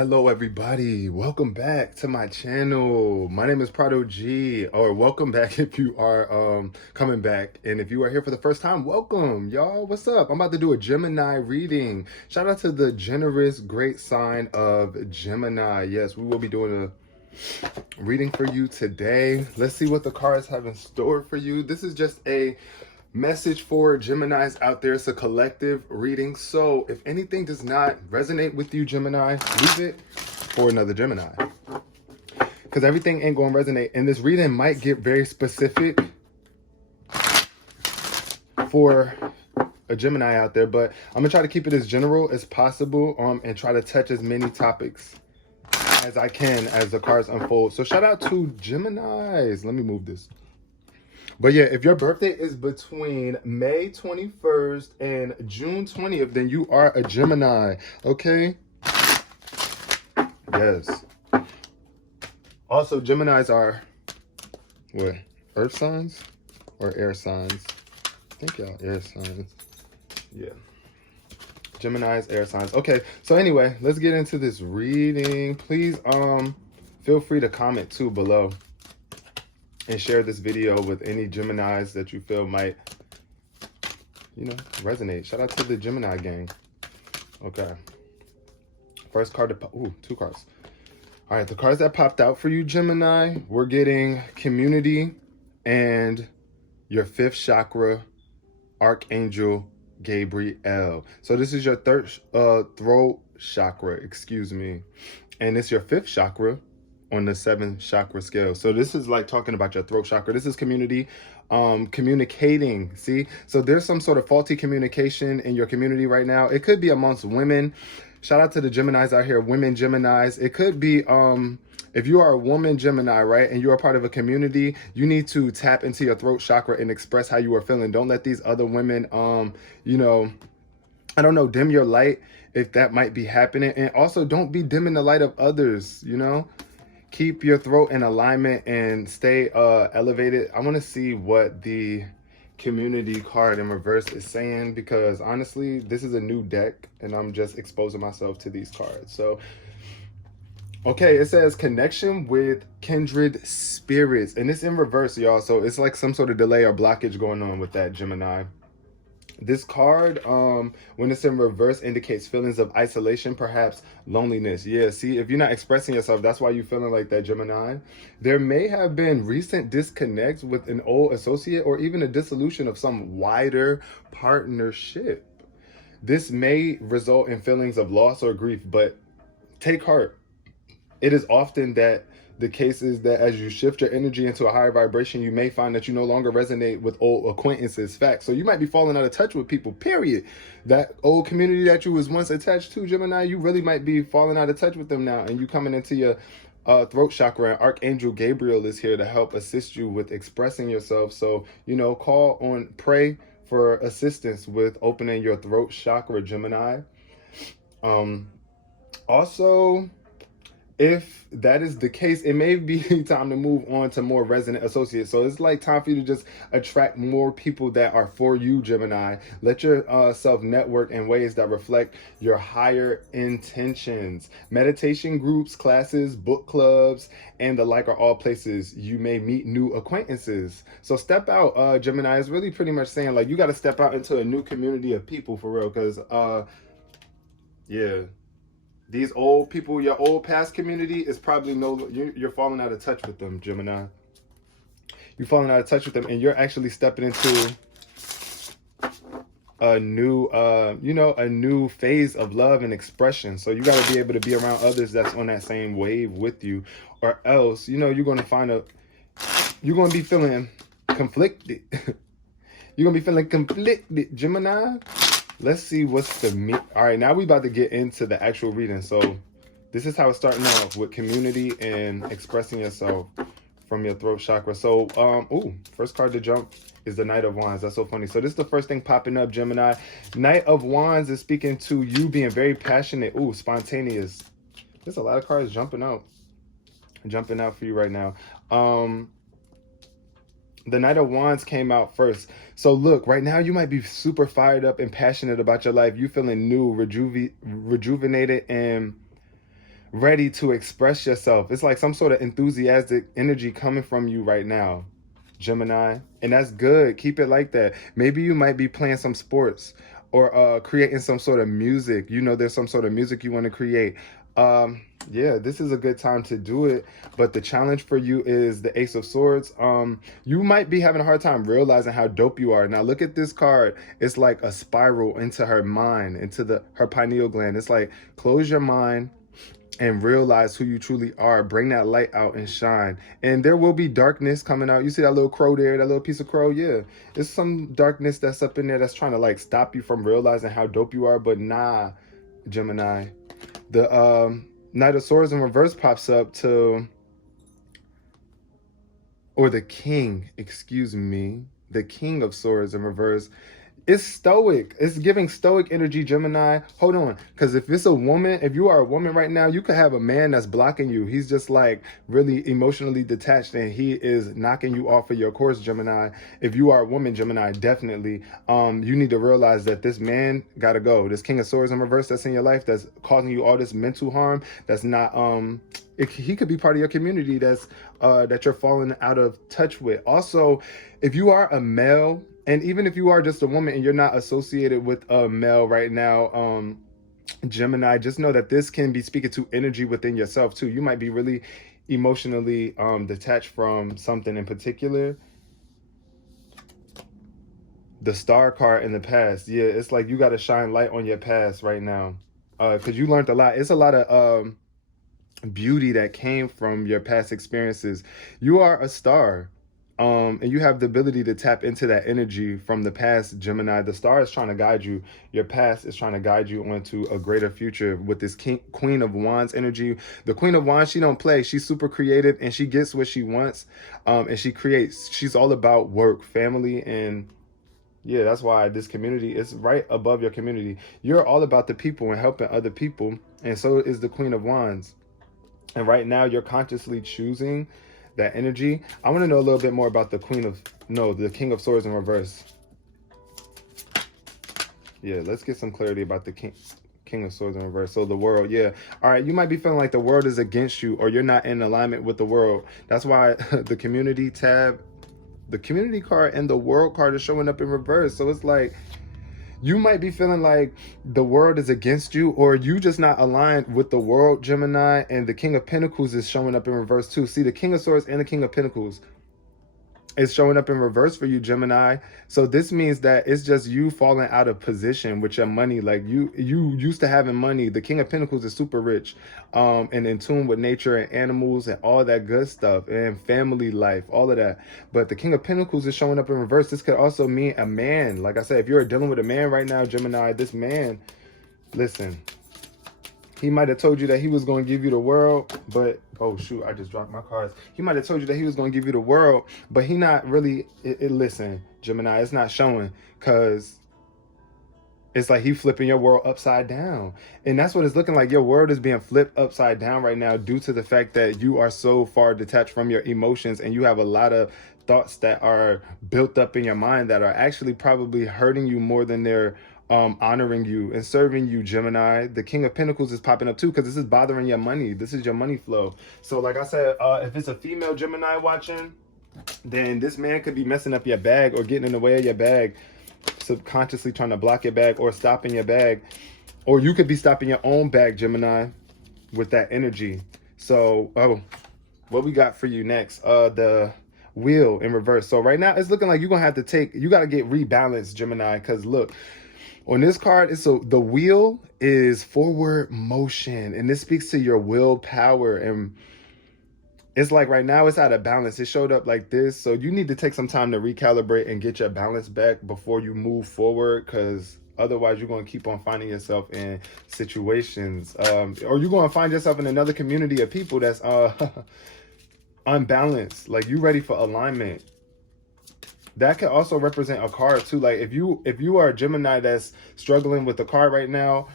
Hello everybody, welcome back to my channel. My name is Prado G, or welcome back if you are coming back, and if you are here for the first time, welcome y'all. What's up? I'm about to do a Gemini reading. Shout out to the generous great sign of Gemini. Yes, we will be doing a reading for you today. Let's see what the cards have in store for you. This is just a message for Geminis out there. It's a collective reading, so if anything does not resonate with you, Gemini, leave it for another Gemini, because everything ain't going to resonate, and this reading might get very specific for a Gemini out there, but I'm gonna try to keep it as general as possible and try to touch as many topics as I can as the cards unfold. So shout out to Geminis. Let me move this. But yeah, if your birthday is between May 21st and June 20th, then you are a Gemini, okay? Yes. Also, Geminis are, what, earth signs or air signs? I think y'all air signs. Yeah. Geminis, air signs. Okay, so anyway, let's get into this reading. Please, feel free to comment too below and share this video with any Geminis that you feel might, resonate. Shout out to the Gemini gang. Okay. First card to ooh, two cards. All right, the cards that popped out for you, Gemini, we're getting community and your fifth chakra, Archangel Gabriel. So this is your third throat chakra, excuse me. And it's your fifth chakra on the 7 chakra scale. So this is like talking about your throat chakra. This is community, communicating. See, so there's some sort of faulty communication in your community right now. It could be amongst women. Shout out to the Geminis out here, women Geminis. It could be if you are a woman Gemini, right, and you are part of a community, you need to tap into your throat chakra and express how you are feeling. Don't let these other women I don't know, dim your light if that might be happening. And also don't be dimming the light of others, Keep your throat in alignment and stay elevated. I want to see what the community card in reverse is saying, because honestly, this is a new deck and I'm just exposing myself to these cards. So, okay, it says connection with kindred spirits, and it's in reverse, y'all. So it's like some sort of delay or blockage going on with that, Gemini. This card, when it's in reverse, indicates feelings of isolation, perhaps loneliness. Yeah, see, if you're not expressing yourself, that's why you're feeling like that, Gemini. There may have been recent disconnects with an old associate or even a dissolution of some wider partnership. This may result in feelings of loss or grief, but take heart. It is often that the case is that as you shift your energy into a higher vibration, you may find that you no longer resonate with old acquaintances. Fact. So you might be falling out of touch with people, period. That old community that you was once attached to, Gemini, you really might be falling out of touch with them now. And you coming into your throat chakra, and Archangel Gabriel is here to help assist you with expressing yourself. So, pray for assistance with opening your throat chakra, Gemini. Also, if that is the case, it may be time to move on to more resonant associates. So it's like time for you to just attract more people that are for you, Gemini. Let yourself network in ways that reflect your higher intentions. Meditation groups, classes, book clubs, and the like are all places you may meet new acquaintances. So step out, Gemini. Is really pretty much saying like you got to step out into a new community of people for real, because yeah. These old people, your old past community is probably you're falling out of touch with them, Gemini. You're falling out of touch with them, and you're actually stepping into a new, a new phase of love and expression. So you got to be able to be around others that's on that same wave with you, or else, you're going to you're going to be feeling conflicted. You're going to be feeling conflicted, Gemini. Let's see what's the meat. All right, now we about to get into the actual reading. So this is how it's starting off with community and expressing yourself from your throat chakra. So, first card to jump is the Knight of Wands. That's so funny. So this is the first thing popping up, Gemini. Knight of Wands is speaking to you being very passionate. Ooh, spontaneous. There's a lot of cards jumping out for you right now. The Knight of Wands came out first. So look, right now you might be super fired up and passionate about your life. You feeling new, rejuvenated, and ready to express yourself. It's like some sort of enthusiastic energy coming from you right now, Gemini. And that's good. Keep it like that. Maybe you might be playing some sports or creating some sort of music. You know, there's some sort of music you want to create. Yeah, this is a good time to do it. But the challenge for you is the Ace of Swords. You might be having a hard time realizing how dope you are. Now look at this card. It's like a spiral into her mind, into her pineal gland. It's like close your mind and realize who you truly are. Bring that light out and shine. And there will be darkness coming out. You see that little crow there, that little piece of crow? Yeah. It's some darkness that's up in there that's trying to like stop you from realizing how dope you are. But nah, Gemini. The Knight of Swords in reverse pops up to, or the King, excuse me. The King of Swords in reverse. It's stoic. It's giving stoic energy, Gemini. Hold on. Because if it's a woman, if you are a woman right now, you could have a man that's blocking you. He's just like really emotionally detached and he is knocking you off of your course, Gemini. If you are a woman, Gemini, definitely. You need to realize that this man got to go. This King of Swords in reverse that's in your life that's causing you all this mental harm. That's not... he could be part of your community that's that you're falling out of touch with. Also, if you are a male, and even if you are just a woman and you're not associated with a male right now, Gemini, just know that this can be speaking to energy within yourself too. You might be really emotionally detached from something in particular. The Star card in the past. Yeah, it's like you got to shine light on your past right now. Because you learned a lot. It's a lot of beauty that came from your past experiences. You are a star. And you have the ability to tap into that energy from the past, Gemini. The star is trying to guide you. Your past is trying to guide you onto a greater future with this Queen of Wands energy. The Queen of Wands, she don't play. She's super creative and she gets what she wants. And she creates. She's all about work, family, and yeah, that's why this community is right above your community. You're all about the people and helping other people. And so is the Queen of Wands. And right now you're consciously choosing that energy. I want to know a little bit more about the the King of Swords in reverse. Yeah, let's get some clarity about the King of Swords in reverse. So the world, yeah. All right, you might be feeling like the world is against you or you're not in alignment with the world. That's why the community tab, the community card and the world card is showing up in reverse. So it's like, you might be feeling like the world is against you or you just not aligned with the world, Gemini, and the King of Pentacles is showing up in reverse too. See, the King of Swords and the King of Pentacles is showing up in reverse for you, Gemini. So this means that it's just you falling out of position with your money. Like you used to having money. The King of Pentacles is super rich, and in tune with nature and animals and all that good stuff and family life, all of that. But the King of Pentacles is showing up in reverse. This could also mean a man. Like I said, if you're dealing with a man right now, Gemini, this man, listen, he might have told you that he was going to give you the world, but, oh shoot, I just dropped my cards. He might have told you that he was going to give you the world, but he not really, listen, Gemini, it's not showing, because it's like he flipping your world upside down. And that's what it's looking like. Your world is being flipped upside down right now due to the fact that you are so far detached from your emotions and you have a lot of thoughts that are built up in your mind that are actually probably hurting you more than they're honoring you and serving you, Gemini. The King of Pentacles is popping up too because this is bothering your money. This is your money flow. So like I said, if it's a female Gemini watching, then this man could be messing up your bag or getting in the way of your bag, subconsciously trying to block your bag or stopping your bag. Or you could be stopping your own bag, Gemini, with that energy. So, what we got for you next? The Wheel in reverse. So right now it's looking like you're gonna have to you got to get rebalanced, Gemini, because look, on this card, the wheel is forward motion, and this speaks to your willpower. And it's like right now it's out of balance. It showed up like this. So you need to take some time to recalibrate and get your balance back before you move forward, because otherwise you're going to keep on finding yourself in situations, or you're going to find yourself in another community of people that's unbalanced. Like you ready for alignment. That could also represent a card too. Like if you are a Gemini that's struggling with the card right now,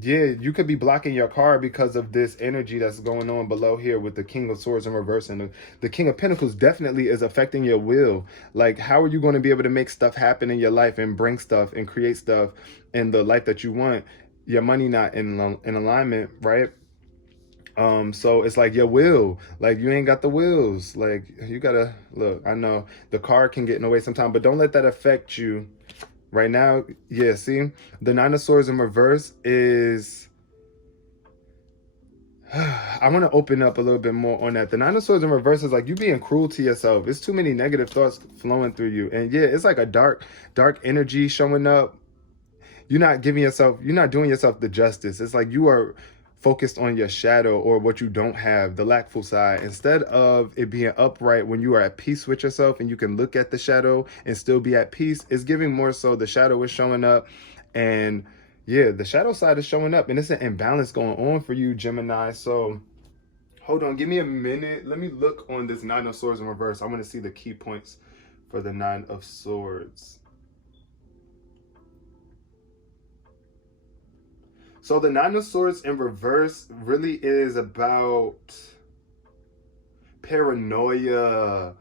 yeah, you could be blocking your card because of this energy that's going on below here with the King of Swords in reverse. And the King of Pentacles definitely is affecting your will. Like, how are you going to be able to make stuff happen in your life and bring stuff and create stuff in the life that you want? your money not in alignment, right? So it's like your will, like you ain't got the wills, like you gotta look. I know the car can get in the way sometimes, but don't let that affect you right now. Yeah, see, the Nine of Swords in reverse is I want to open up a little bit more on that. The Nine of Swords in reverse is like you being cruel to yourself. It's too many negative thoughts flowing through you, and yeah, it's like a dark energy showing up. You're not doing yourself the justice. It's like you are focused on your shadow or what you don't have, the lackful side, instead of it being upright when you are at peace with yourself and you can look at the shadow and still be at peace. It's giving more so the shadow is showing up, and yeah, the shadow side is showing up, and it's an imbalance going on for you, Gemini. So hold on, give me a minute. Let me look on this Nine of Swords in reverse. I want to see the key points for the Nine of Swords. So the Nine of Swords in reverse really is about paranoia,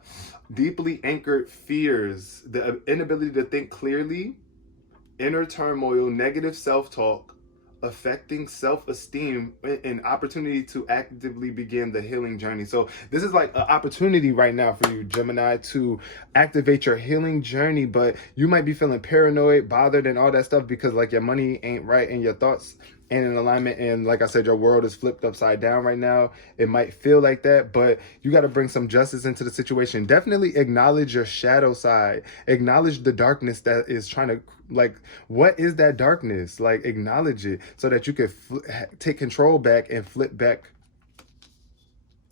deeply anchored fears, the inability to think clearly, inner turmoil, negative self-talk, affecting self-esteem, and opportunity to actively begin the healing journey. So this is like an opportunity right now for you, Gemini, to activate your healing journey, but you might be feeling paranoid, bothered, and all that stuff because like your money ain't right and your thoughts ain't in alignment, and like I said, your world is flipped upside down right now. It might feel like that, but you got to bring some justice into the situation. Definitely acknowledge your shadow side, acknowledge the darkness that is trying to, like, what is that darkness? Like, acknowledge it so that you can take control back and flip back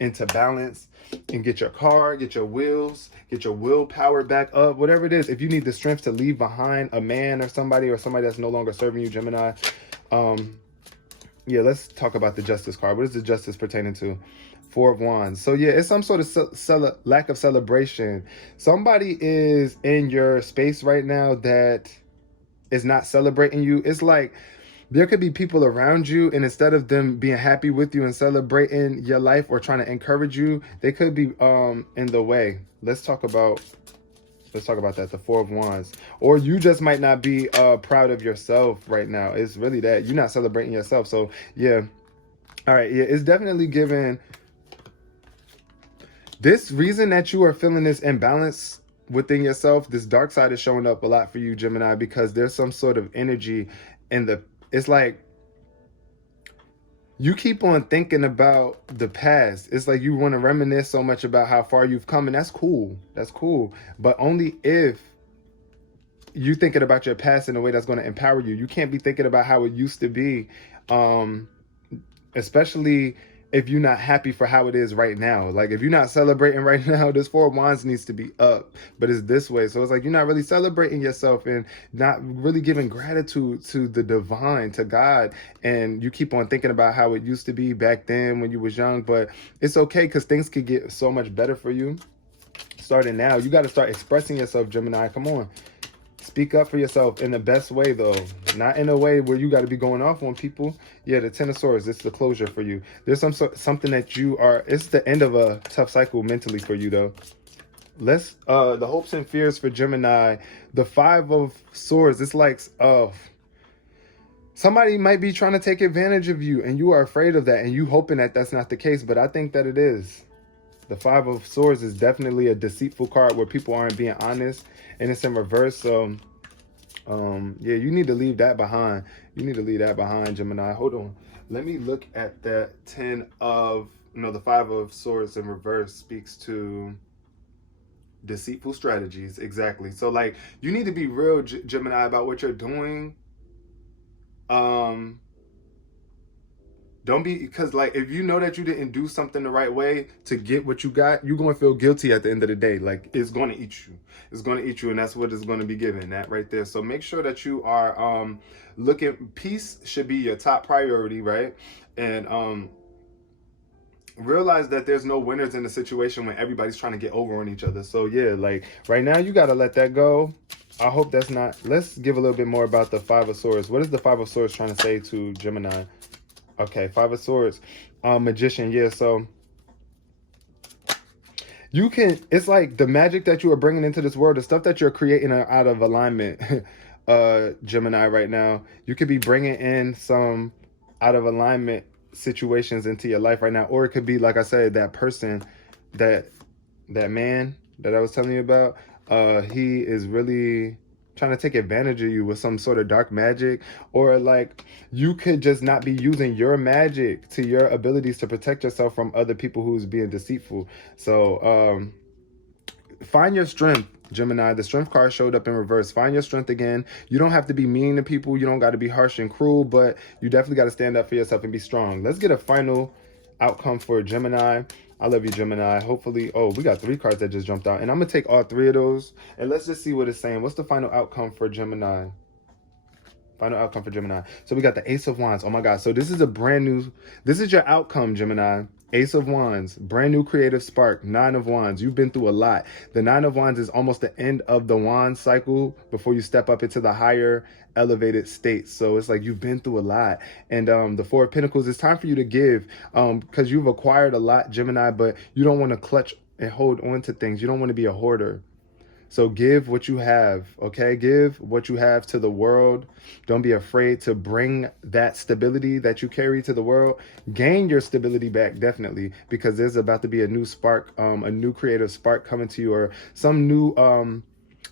into balance and get your car, get your wheels, get your willpower back up, whatever it is. If you need the strength to leave behind a man or somebody that's no longer serving you, Gemini, yeah, let's talk about the Justice card. What is the Justice pertaining to? Four of Wands. So yeah, it's some sort of lack of celebration. Somebody is in your space right now that is not celebrating you. It's like there could be people around you, and instead of them being happy with you and celebrating your life or trying to encourage you, they could be in the way. Let's talk about that, the Four of Wands. Or you just might not be proud of yourself right now. It's really that you're not celebrating yourself. So yeah, all right, yeah, it's definitely given this reason that you are feeling this imbalance within yourself. This dark side is showing up a lot for you, Gemini, because there's some sort of energy in the, it's like you keep on thinking about the past. It's like you want to reminisce so much about how far you've come, and that's cool. That's cool. But only if you thinking about your past in a way that's going to empower you. You can't be thinking about how it used to be, especially if you're not happy for how it is right now. Like if you're not celebrating right now, this Four of Wands needs to be up, but it's this way. So it's like you're not really celebrating yourself and not really giving gratitude to the divine, to God. And you keep on thinking about how it used to be back then when you was young, but it's okay because things could get so much better for you starting now. You got to start expressing yourself, Gemini. Come on. Speak up for yourself in the best way, though. Not in a way where you got to be going off on people. Yeah, the Ten of Swords, it's the closure for you. There's something that you are, it's the end of a tough cycle mentally for you, though. Let's, the hopes and fears for Gemini. The Five of Swords, it's like, somebody might be trying to take advantage of you, and you are afraid of that, and you hoping that that's not the case, but I think that it is. The Five of Swords is definitely a deceitful card where people aren't being honest, and it's in reverse. So, yeah, you need to leave that behind. You need to leave that behind, Gemini. Hold on. Let me look at that the Five of Swords in reverse speaks to deceitful strategies. Exactly. So, like, you need to be real, Gemini, about what you're doing. Don't be, because like if you know that you didn't do something the right way to get what you got, you're going to feel guilty at the end of the day. Like it's going to eat you. It's going to eat you, and that's what it's going to be given, that right there. So make sure that you are looking, peace should be your top priority, right? And realize that there's no winners in the situation when everybody's trying to get over on each other. So yeah, like right now you got to let that go. I hope that's not, let's give a little bit more about the Five of Swords. What is the Five of Swords trying to say to Gemini? Okay, Five of Swords, Magician. Yeah, so you can, it's like the magic that you are bringing into this world, the stuff that you're creating are out of alignment. Gemini right now. You could be bringing in some out of alignment situations into your life right now, or it could be, like I said, that person, that that man that I was telling you about. He is really trying to take advantage of you with some sort of dark magic, or like you could just not be using your magic to your abilities to protect yourself from other people who's being deceitful. So find your strength, Gemini. The strength card showed up in reverse. Find your strength again. You don't have to be mean to people. You don't got to be harsh and cruel, but you definitely got to stand up for yourself and be strong. Let's get a final outcome for Gemini. I love you, Gemini. Hopefully, oh, we got 3 cards that just jumped out, and I'm gonna take all 3 of those, and let's just see what it's saying. What's the final outcome for Gemini? Final outcome for Gemini. So we got the Ace of Wands. Oh my God. So this is a brand new, this is your outcome, Gemini. Ace of Wands, brand new creative spark. 9 of Wands. You've been through a lot. The 9 of Wands is almost the end of the wand cycle before you step up into the higher elevated states. So it's like you've been through a lot. And the 4 of Pentacles, it's time for you to give, because you've acquired a lot, Gemini, but you don't want to clutch and hold on to things. You don't want to be a hoarder. So give what you have, okay? Give what you have to the world. Don't be afraid to bring that stability that you carry to the world. Gain your stability back, definitely, because there's about to be a new spark, a new creative spark coming to you, or some new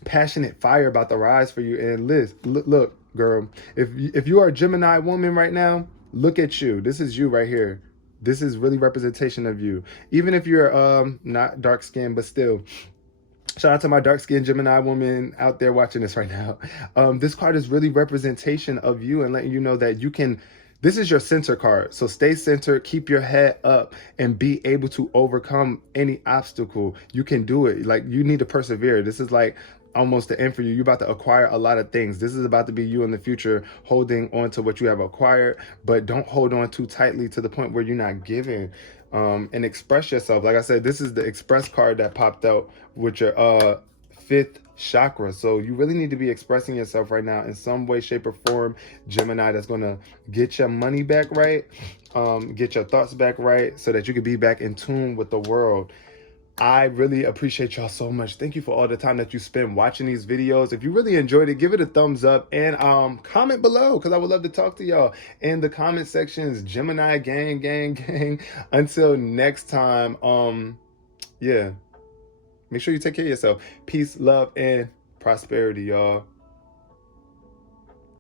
passionate fire about to rise for you. And Liz, look, girl, if you are a Gemini woman right now, look at you. This is you right here. This is really representation of you. Even if you're not dark skinned, but still. Shout out to my dark-skinned Gemini woman out there watching this right now. This card is really representation of you and letting you know that you can, this is your center card. So stay centered, keep your head up, and be able to overcome any obstacle. You can do it. Like, you need to persevere. This is like almost the end for you. You're about to acquire a lot of things. This is about to be you in the future, holding on to what you have acquired, but don't hold on too tightly to the point where you're not giving. And express yourself. Like I said, this is the express card that popped out with your 5th chakra. So you really need to be expressing yourself right now in some way, shape, or form, Gemini. That's going to get your money back right, get your thoughts back right, so that you can be back in tune with the world. I really appreciate y'all so much. Thank you for all the time that you spend watching these videos. If you really enjoyed it, give it a thumbs up, and comment below, because I would love to talk to y'all in the comment sections. Gemini gang, gang, gang. Until next time, yeah, make sure you take care of yourself. Peace, love, and prosperity, y'all.